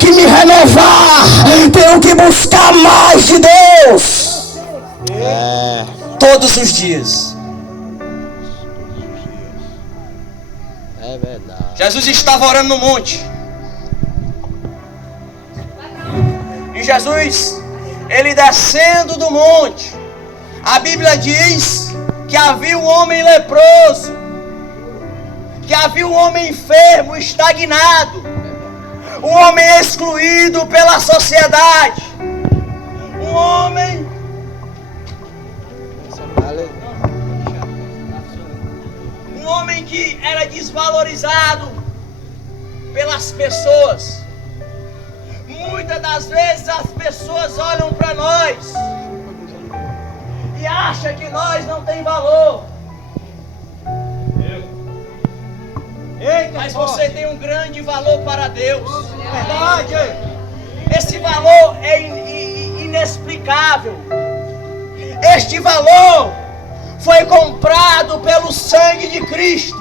que me renovar, tenho que buscar mais de Deus. Todos os dias. É verdade. Jesus estava orando no monte. E Jesus, ele descendo do monte, a Bíblia diz que havia um homem leproso, que havia um homem enfermo, estagnado, um homem excluído pela sociedade, um homem que era desvalorizado pelas pessoas. Muitas das vezes as pessoas olham para nós e acham que nós não tem valor. Mas você tem um grande valor para Deus. Verdade. Esse valor é inexplicável. Este valor foi comprado pelo sangue de Cristo.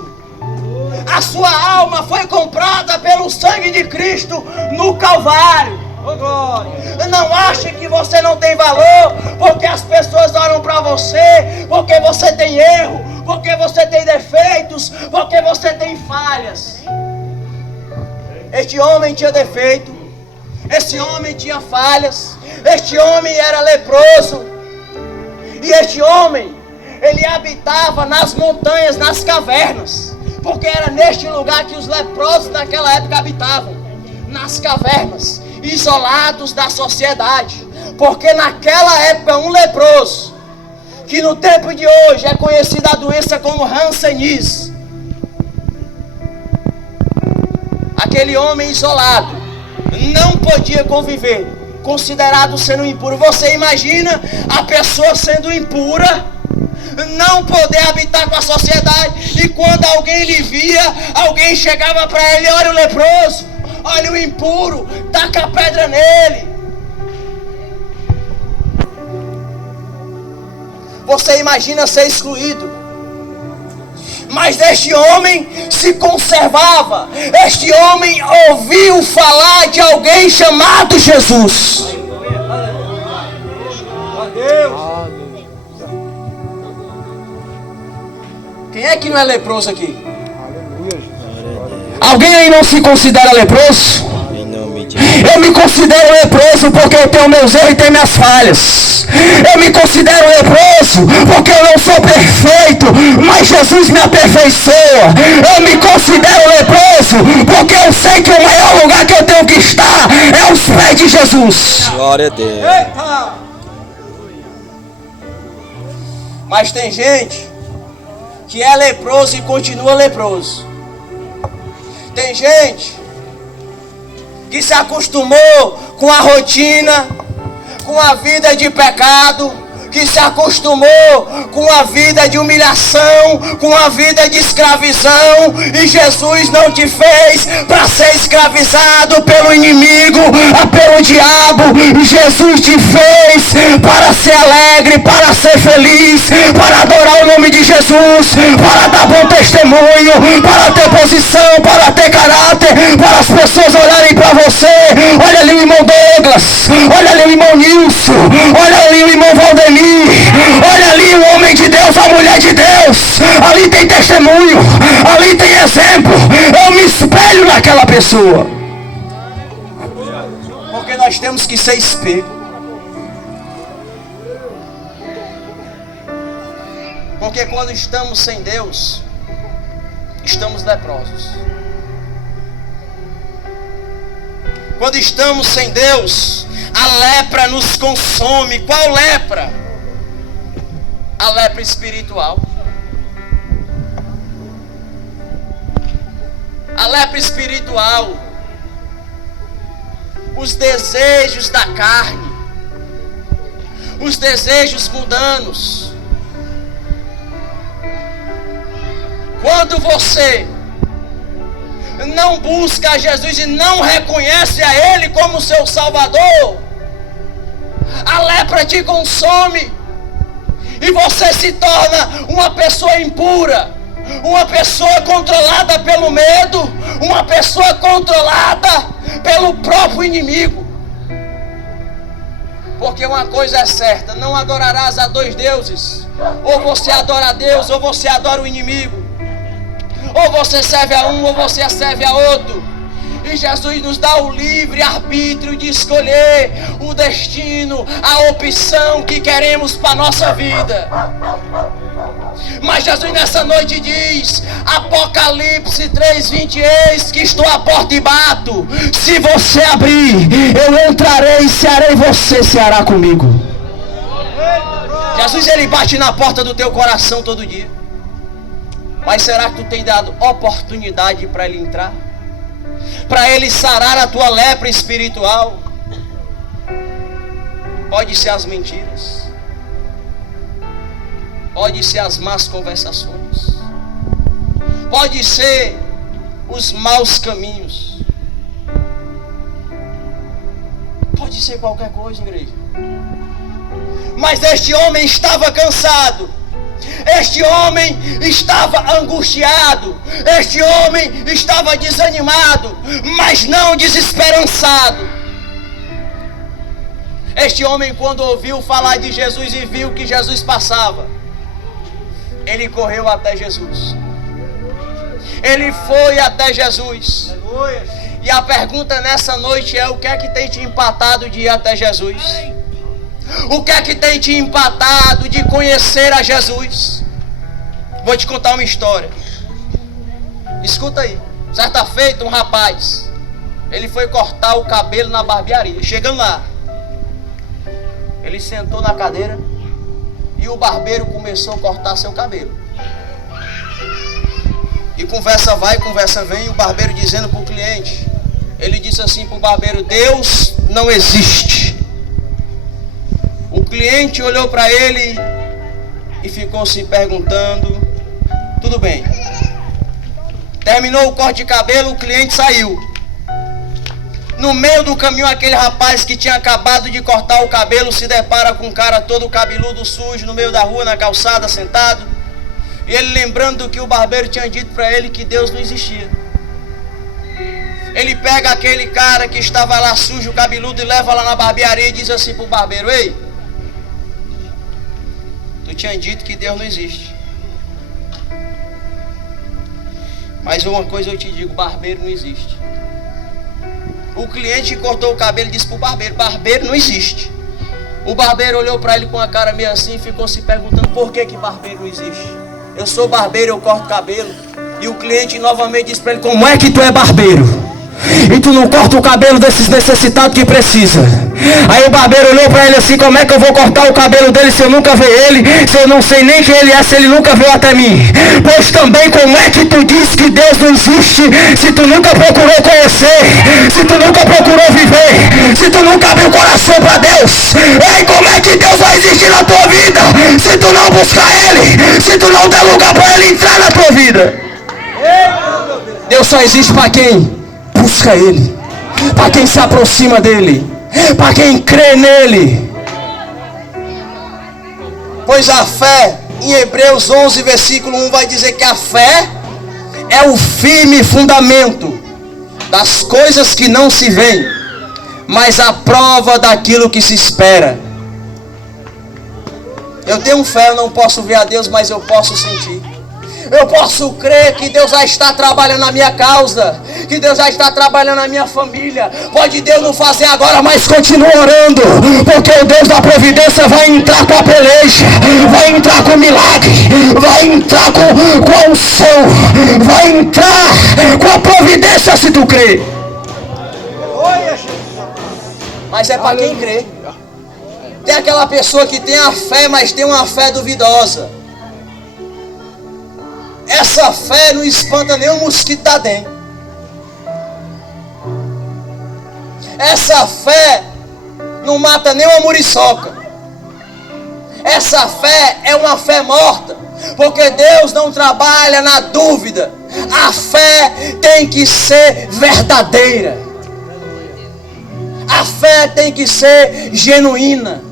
A sua alma foi comprada pelo sangue de Cristo no Calvário. Não ache que você não tem valor porque as pessoas olham para você, porque você tem erro, porque você tem defeitos, porque você tem falhas. Este homem tinha defeito, este homem tinha falhas, este homem era leproso. E este homem, ele habitava nas montanhas, nas cavernas, porque era neste lugar que os leprosos daquela época habitavam, nas cavernas, isolados da sociedade. Porque naquela época um leproso, que no tempo de hoje é conhecida a doença como hanseníase, aquele homem isolado não podia conviver, considerado sendo impuro. Você imagina a pessoa sendo impura, não poder habitar com a sociedade, e quando alguém lhe via, alguém chegava para ele: olha o leproso, olha o impuro, taca a pedra nele. Você imagina ser excluído. Mas este homem se conservava. Este homem ouviu falar de alguém chamado Jesus. Quem é que não é leproso aqui? Alguém aí não se considera leproso? Eu me considero leproso porque eu tenho meus erros e tenho minhas falhas. Eu me considero leproso porque eu não sou perfeito, mas Jesus me aperfeiçoa. Eu me considero leproso porque eu sei que o maior lugar que eu tenho que estar é aos pés de Jesus. Glória a Deus. Eita! Mas tem gente que é leproso e continua leproso. Tem gente que se acostumou com a rotina, com a vida de pecado, que se acostumou com a vida de humilhação, com a vida de escravidão, e Jesus não te fez para ser escravizado pelo inimigo, pelo diabo. Jesus te fez para ser alegre, para ser feliz, para adorar o nome de Jesus, para dar bom testemunho, para ter posição, para ter caráter, para as pessoas olharem para você. Olha ali o irmão Douglas, olha ali o irmão Nilson, olha ali o irmão Valdemir, olha ali o homem de Deus, a mulher de Deus. Ali tem testemunho, ali tem exemplo. Eu me espelho naquela pessoa. Porque nós temos que ser espelho. Porque quando estamos sem Deus, estamos leprosos. Quando estamos sem Deus, a lepra nos consome. Qual lepra? A lepra espiritual. A lepra espiritual. Os desejos da carne. Os desejos mundanos. Quando você não busca a Jesus e não reconhece a Ele como seu Salvador, a lepra te consome e você se torna uma pessoa impura, uma pessoa controlada pelo medo, uma pessoa controlada pelo próprio o inimigo. Porque uma coisa é certa: não adorarás a dois deuses. Ou você adora a Deus, ou você adora o inimigo. Ou você serve a um, ou você serve a outro. E Jesus nos dá o livre arbítrio de escolher o destino, a opção que queremos para a nossa vida. Mas Jesus nessa noite diz, Apocalipse 3:20, eis que estou à porta e bato. Se você abrir, eu entrarei e cearei, você ceará comigo. Jesus, ele bate na porta do teu coração todo dia. Mas será que tu tem dado oportunidade para ele entrar? Para ele sarar a tua lepra espiritual? Pode ser as mentiras, pode ser as más conversações, pode ser os maus caminhos, pode ser qualquer coisa, igreja. Mas este homem estava cansado, este homem estava angustiado, este homem estava desanimado, mas não desesperançado. Este homem, quando ouviu falar de Jesus e viu que Jesus passava, ele correu até Jesus. Ele foi até Jesus. E a pergunta nessa noite é: o que é que tem te empatado de ir até Jesus? O que é que tem te empatado de conhecer a Jesus? Vou te contar uma história. Escuta aí. Certa feita, um rapaz, ele foi cortar o cabelo na barbearia. Chegando lá, ele sentou na cadeira e o barbeiro começou a cortar seu cabelo. E conversa vai, conversa vem, e o barbeiro dizendo para o cliente, ele disse assim para o barbeiro: Deus não existe. O cliente olhou para ele e ficou se perguntando. Tudo bem. Terminou o corte de cabelo, o cliente saiu. No meio do caminho, aquele rapaz que tinha acabado de cortar o cabelo se depara com um cara todo cabeludo, sujo, no meio da rua, na calçada, sentado. E ele, lembrando do que o barbeiro tinha dito para ele, que Deus não existia, ele pega aquele cara que estava lá sujo, cabeludo, e leva lá na barbearia e diz assim pro barbeiro: ei, tu tinha dito que Deus não existe, mas uma coisa eu te digo, barbeiro não existe. O cliente que cortou o cabelo disse pro barbeiro: barbeiro não existe. O barbeiro olhou para ele com a cara meio assim e ficou se perguntando: por que barbeiro não existe? Eu sou barbeiro, eu corto cabelo. E o cliente novamente disse para ele: como é que tu é barbeiro e tu não corta o cabelo desses necessitados que precisa? Aí o barbeiro olhou para ele assim: como é que eu vou cortar o cabelo dele se eu nunca vi ele, se eu não sei nem quem ele é, se ele nunca veio até mim? Pois também, como é que tu diz que Deus não existe se tu nunca procurou conhecer, se tu nunca procurou viver, se tu nunca abriu o coração para Deus? Ei, como é que Deus vai existir na tua vida se tu não buscar Ele, se tu não der lugar para Ele entrar na tua vida? Deus só existe para quem busca Ele, para quem se aproxima dEle, para quem crê nele. Pois a fé, em Hebreus 11, versículo 1, vai dizer que a fé é o firme fundamento das coisas que não se veem, mas a prova daquilo que se espera. Eu tenho fé, eu não posso ver a Deus, mas eu posso sentir. Eu posso crer que Deus já está trabalhando na minha causa, que Deus já está trabalhando na minha família. Pode Deus não fazer agora, mas continua orando, porque o Deus da providência vai entrar com a peleja, vai entrar com o milagre, vai entrar com a unção, vai entrar com a providência se tu crer. Mas é para quem crê. Tem aquela pessoa que tem a fé, mas tem uma fé duvidosa. Essa fé não espanta nem o mosquito da dengue. Essa fé não mata nem uma muriçoca. Essa fé é uma fé morta, porque Deus não trabalha na dúvida. A fé tem que ser verdadeira. A fé tem que ser genuína.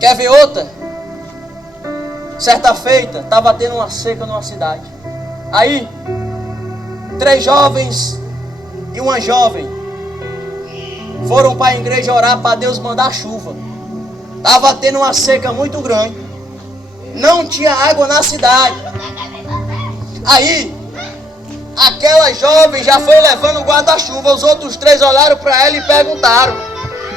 Quer ver outra? Certa feita, estava tendo uma seca numa cidade. Aí, 3 jovens e uma jovem foram para a igreja orar para Deus mandar chuva. Estava tendo uma seca muito grande. Não tinha água na cidade. Aí, aquela jovem já foi levando o guarda-chuva. Os outros 3 olharam para ela e perguntaram: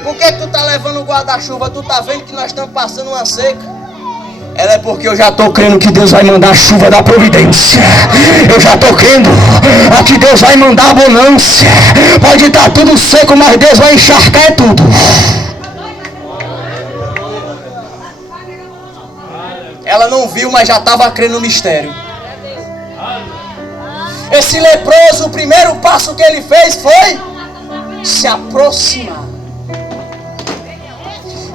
por que tu tá levando o guarda-chuva? Tu tá vendo que nós estamos passando uma seca? Ela: é porque eu já estou crendo que Deus vai mandar a chuva da providência. Eu já estou crendo que Deus vai mandar a bonança. Pode estar tudo seco, mas Deus vai encharcar tudo. Ela não viu, mas já estava crendo no mistério. Esse leproso, o primeiro passo que ele fez foi se aproximar.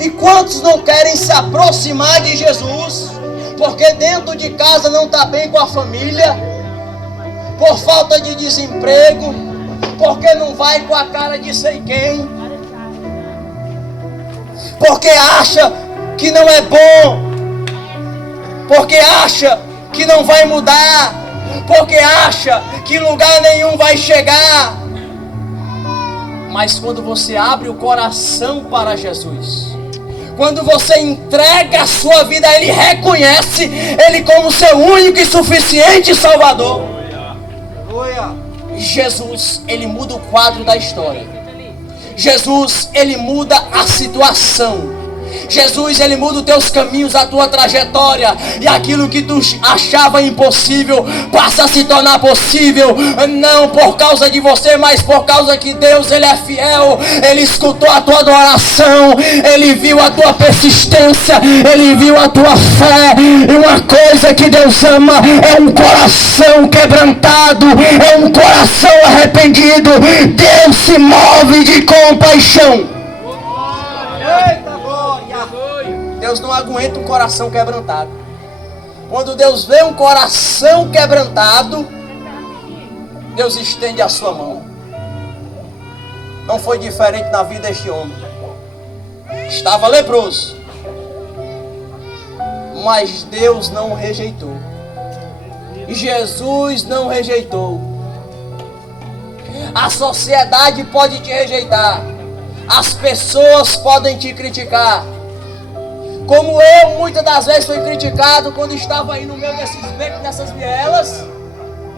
E quantos não querem se aproximar de Jesus, porque dentro de casa não está bem com a família, por falta de desemprego, porque não vai com a cara de sei quem, porque acha que não é bom, porque acha que não vai mudar, porque acha que lugar nenhum vai chegar. Mas quando você abre o coração para Jesus, quando você entrega a sua vida a Ele, reconhece Ele como seu único e suficiente Salvador, Jesus, Ele muda o quadro da história. Jesus, Ele muda a situação. Jesus, Ele muda os teus caminhos, a tua trajetória. E aquilo que tu achava impossível passa a se tornar possível. Não por causa de você, mas por causa que Deus, Ele é fiel. Ele escutou a tua adoração, Ele viu a tua persistência, Ele viu a tua fé. E uma coisa que Deus ama é um coração quebrantado, é um coração arrependido. Deus se move de compaixão. Deus não aguenta um coração quebrantado. Quando Deus vê um coração quebrantado, Deus estende a sua mão. Não foi diferente na vida deste homem. Estava leproso, mas Deus não o rejeitou. E Jesus não rejeitou. A sociedade pode te rejeitar, as pessoas podem te criticar, como eu muitas das vezes fui criticado quando estava aí no meio desses becos, nessas vielas,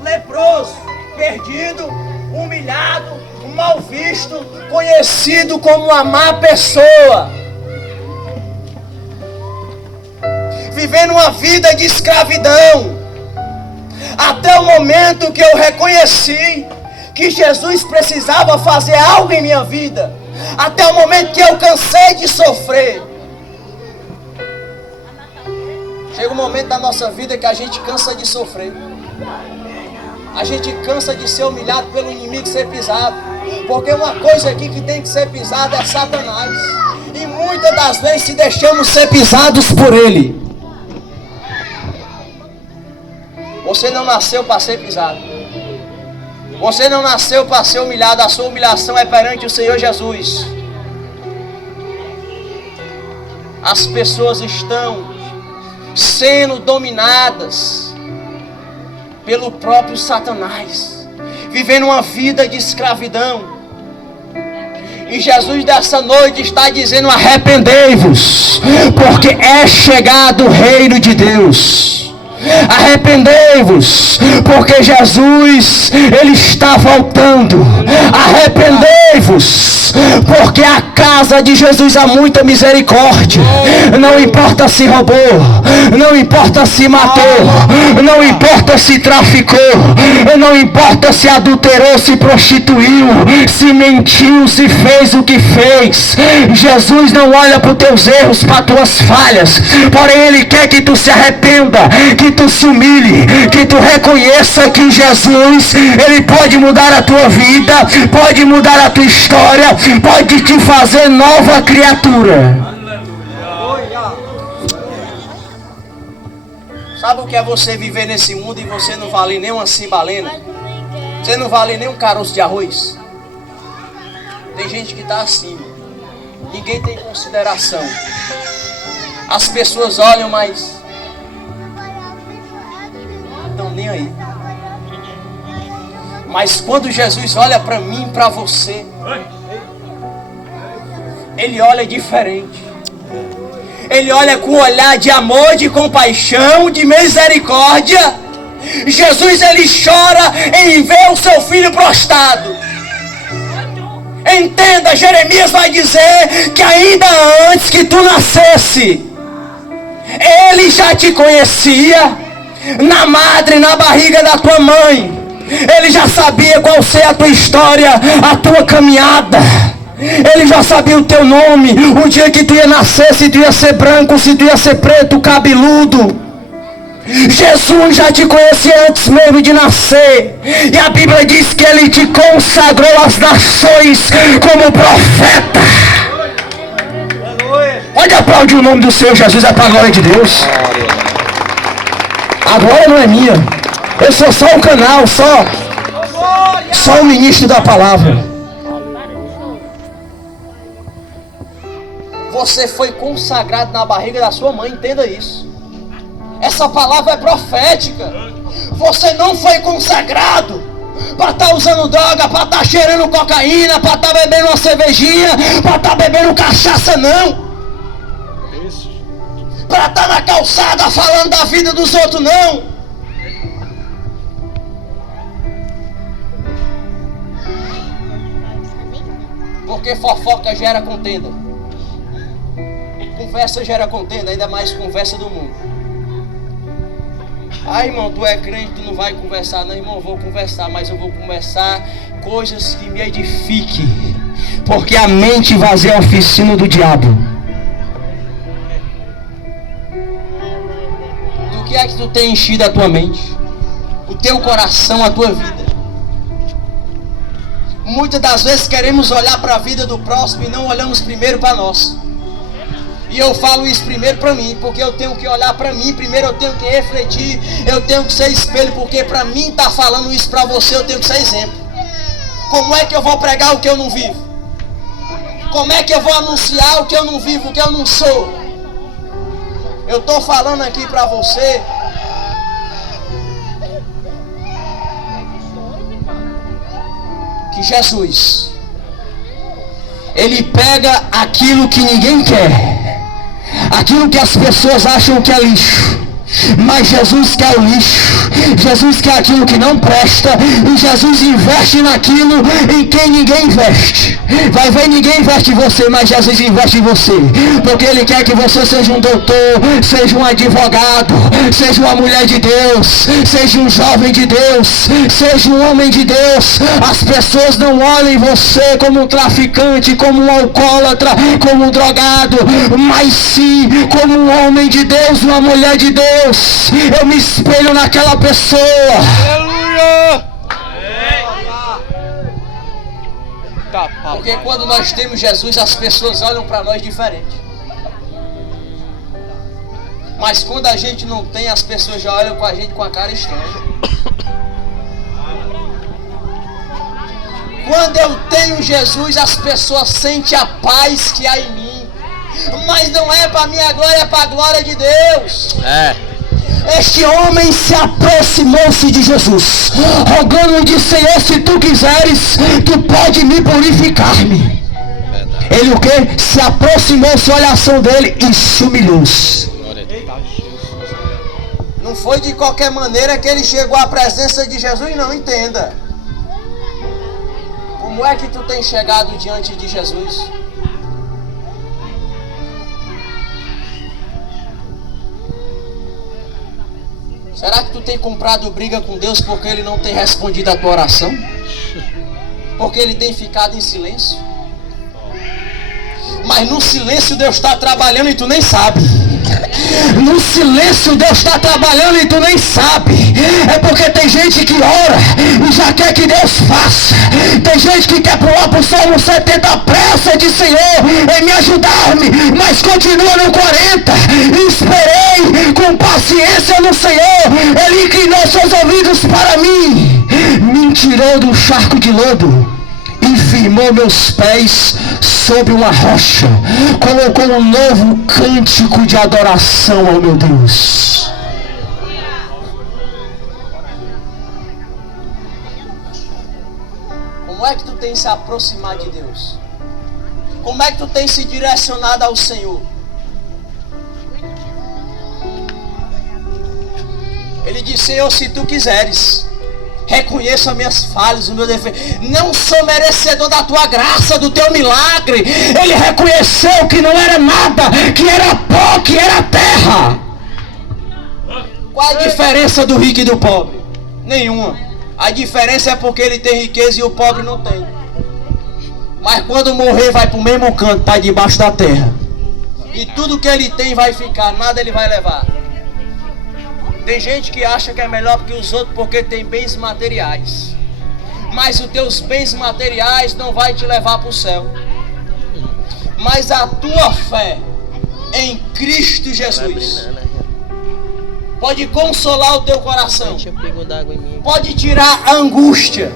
leproso, perdido, humilhado, mal visto, conhecido como uma má pessoa, vivendo uma vida de escravidão, até o momento que eu reconheci que Jesus precisava fazer algo em minha vida, até o momento que eu cansei de sofrer. Chega um momento da nossa vida que a gente cansa de sofrer. A gente cansa de ser humilhado pelo inimigo, ser pisado. Porque uma coisa aqui que tem que ser pisada é Satanás. E muitas das vezes se deixamos ser pisados por ele. Você não nasceu para ser pisado. Você não nasceu para ser humilhado. A sua humilhação é perante o Senhor Jesus. As pessoas estão sendo dominadas pelo próprio Satanás, vivendo uma vida de escravidão. E Jesus dessa noite está dizendo: arrependei-vos, porque é chegado o reino de Deus. Arrependei-vos, porque Jesus, Ele está voltando. Arrependei-vos, porque a casa de Jesus há muita misericórdia. Não importa se roubou, não importa se matou, não importa se traficou, não importa se adulterou, se prostituiu, se mentiu, se fez o que fez. Jesus não olha para os teus erros, para as tuas falhas, porém Ele quer que tu se arrependa, que tu se humilhe, que tu reconheça que Jesus, Ele pode mudar a tua vida, pode mudar a tua história, pode te fazer nova criatura. Sabe o que é você viver nesse mundo e você não vale nem uma cimbalena? Você não vale nem um caroço de arroz? Tem gente que está acima, ninguém tem consideração. As pessoas olham, mas não estão nem aí. Mas quando Jesus olha para mim, para você, Ele olha diferente. Ele olha com um olhar de amor, de compaixão, de misericórdia. Jesus, Ele chora em ver o seu filho prostrado. Entenda, Jeremias vai dizer que ainda antes que tu nascesse, Ele já te conhecia na madre, na barriga da tua mãe. Ele já sabia qual seria a tua história, a tua caminhada. Ele já sabia o teu nome, o dia que tu ia nascer, se tu ia ser branco, se tu ia ser preto, cabeludo. Jesus já te conhecia antes mesmo de nascer. E a Bíblia diz que Ele te consagrou às nações como profeta. Pode aplaudir o nome do Senhor Jesus, é para a glória de Deus. A glória não é minha. Eu sou só um canal, só o ministro da palavra. Você foi consagrado na barriga da sua mãe, entenda isso. Essa palavra é profética. Você não foi consagrado para estar usando droga, para estar cheirando cocaína, para estar bebendo uma cervejinha, para estar bebendo cachaça, não. Para estar na calçada falando da vida dos outros, não. Porque fofoca gera contenda. Conversa gera contenda, ainda mais conversa do mundo. Ah, irmão, tu é crente, tu não vai conversar. Não, irmão, eu vou conversar, mas eu vou conversar coisas que me edifiquem. Porque a mente vazia é a oficina do diabo. Do que é que tu tem enchido a tua mente? O teu coração, a tua vida. Muitas das vezes queremos olhar para a vida do próximo e não olhamos primeiro para nós. E eu falo isso primeiro para mim, porque eu tenho que olhar para mim, primeiro eu tenho que refletir, eu tenho que ser espelho, porque para mim estar falando isso para você, eu tenho que ser exemplo. Como é que eu vou pregar o que eu não vivo? Como é que eu vou anunciar o que eu não vivo, o que eu não sou? Eu estou falando aqui para você que Jesus, Ele pega aquilo que ninguém quer, aquilo que as pessoas acham que é lixo, mas Jesus quer o lixo. Jesus quer aquilo que não presta, e Jesus investe naquilo em quem ninguém investe. Vai ver, ninguém investe em você, mas Jesus investe em você, porque Ele quer que você seja um doutor, seja um advogado, seja uma mulher de Deus, seja um jovem de Deus, seja um homem de Deus. As pessoas não olhem você como um traficante, como um alcoólatra, como um drogado, mas sim como um homem de Deus, uma mulher de Deus. Eu me espelho naquela pessoa. Aleluia! Porque quando nós temos Jesus, as pessoas olham para nós diferente. Mas quando a gente não tem, as pessoas já olham com a gente com a cara estranha. Quando eu tenho Jesus, as pessoas sentem a paz que há em mim. Mas não é para minha glória, é para a glória de Deus. Este homem se aproximou-se de Jesus, rogando e disse: Senhor, se tu quiseres, tu pode me purificar-me. Ele o que? Se aproximou-se, olha a ação dele, e se humilhou-se. Não foi de qualquer maneira que ele chegou à presença de Jesus, não, entenda. Como é que tu tem chegado diante de Jesus? Será que tu tem comprado briga com Deus porque Ele não tem respondido a tua oração? Porque Ele tem ficado em silêncio? Mas no silêncio Deus está trabalhando e tu nem sabe. No silêncio Deus está trabalhando e tu nem sabe. É porque tem gente que ora e já quer que Deus faça. Tem gente que quer pular pro Salmo 70 pressa de Senhor em me ajudar-me, mas continua no 40. Esperei com paciência no Senhor. Ele inclinou seus ouvidos para mim, me tirou do charco de lodo e firmou meus pés sobre uma rocha, colocou um novo cântico de adoração ao meu Deus. tem se aproximado de Deus? Como é que tu tem se direcionado ao Senhor? Ele disse: Senhor, se tu quiseres, reconheço as minhas falhas, o meu defeito. Não sou merecedor da tua graça, do teu milagre. Ele reconheceu que não era nada, que era pó, que era terra. Qual a diferença do rico e do pobre? Nenhuma. A diferença é porque ele tem riqueza e o pobre não tem. Mas quando morrer vai para o mesmo canto, para debaixo da terra. E tudo que ele tem vai ficar, nada ele vai levar. Tem gente que acha que é melhor que os outros porque tem bens materiais. Mas os teus bens materiais não vai te levar para o céu. Mas a tua fé em Cristo Jesus pode consolar o teu coração. Pode tirar a angústia,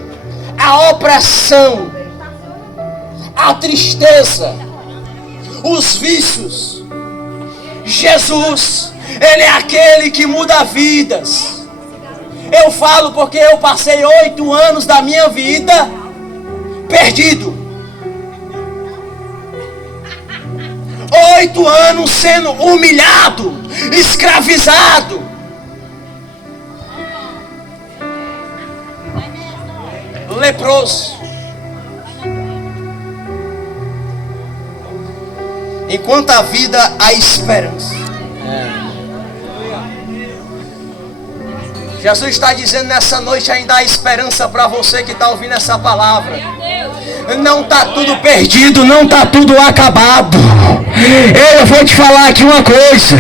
a opressão, a tristeza, os vícios. Jesus, Ele é aquele que muda vidas. Eu falo porque eu passei 8 anos da minha vida perdido. 8 anos sendo humilhado, escravizado. Leproso. Enquanto a vida, há esperança. Jesus está dizendo nessa noite, ainda há esperança para você que está ouvindo essa palavra. Não está tudo perdido, não está tudo acabado. Eu vou te falar aqui uma coisa: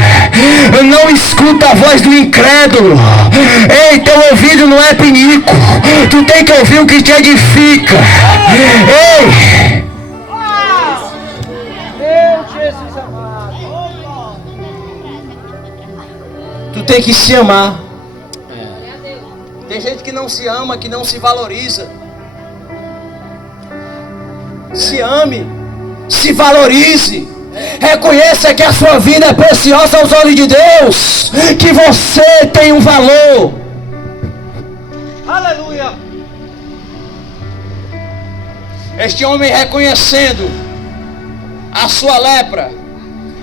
não escuta a voz do incrédulo. Ei, teu ouvido não é pinico. Tu tem que ouvir o que te edifica. Ei, tu tem que se amar. Tem gente que não se ama, que não se valoriza. Se ame, se valorize. Reconheça que a sua vida é preciosa aos olhos de Deus, que você tem um valor. Aleluia. Este homem reconhecendo a sua lepra,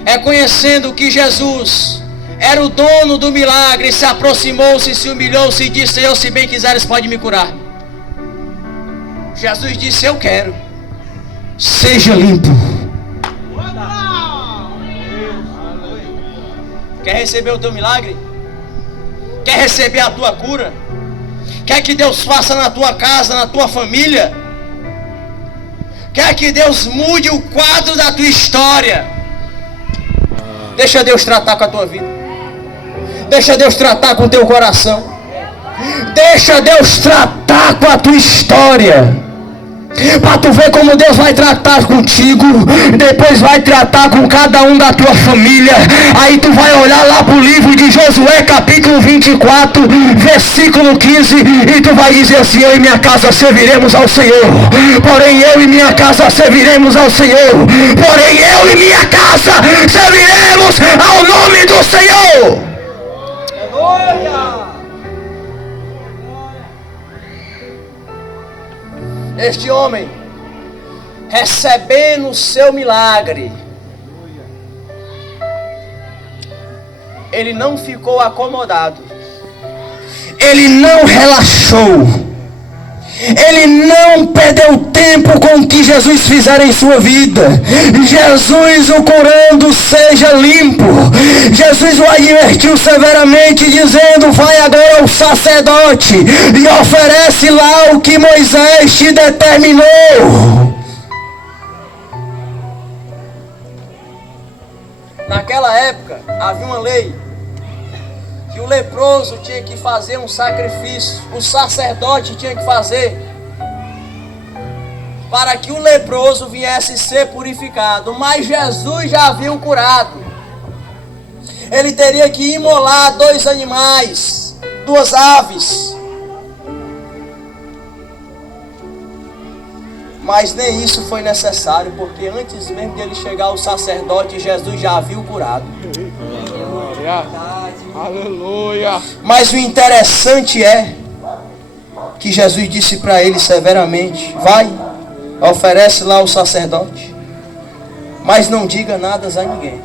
reconhecendo que Jesus era o dono do milagre, se aproximou-se, se humilhou-se e disse: Senhor, se bem quiseres, pode me curar. Jesus disse: eu quero. Seja limpo. Quer receber o teu milagre? Quer receber a tua cura? Quer que Deus faça na tua casa, na tua família? Quer que Deus mude o quadro da tua história? Deixa Deus tratar com a tua vida. Deixa Deus tratar com o teu coração. Deixa Deus tratar com a tua história. Para tu ver como Deus vai tratar contigo. Depois vai tratar com cada um da tua família. Aí tu vai olhar lá pro livro de Josué, capítulo 24, versículo 15, e tu vai dizer assim: eu e minha casa serviremos ao Senhor. Porém eu e minha casa serviremos ao Senhor. Porém eu e minha casa serviremos ao nome do Senhor. Glória. Este homem, recebendo o seu milagre, ele não ficou acomodado, ele não relaxou, ele não perdeu tempo com o que Jesus fizer em sua vida. Jesus o curando, seja limpo. Jesus o advertiu severamente, dizendo: vai agora ao sacerdote e oferece lá o que Moisés te determinou. Naquela época havia uma lei que o leproso tinha que fazer um sacrifício, o sacerdote tinha que fazer, para que o leproso viesse ser purificado. Mas Jesus já havia o curado. Ele teria que imolar 2 animais, 2 aves. Mas nem isso foi necessário, porque antes mesmo de ele chegar ao sacerdote, Jesus já havia o curado. Aleluia. Mas o interessante é que Jesus disse para ele severamente: vai, Oferece lá o sacerdote. Mas não diga nada a ninguém.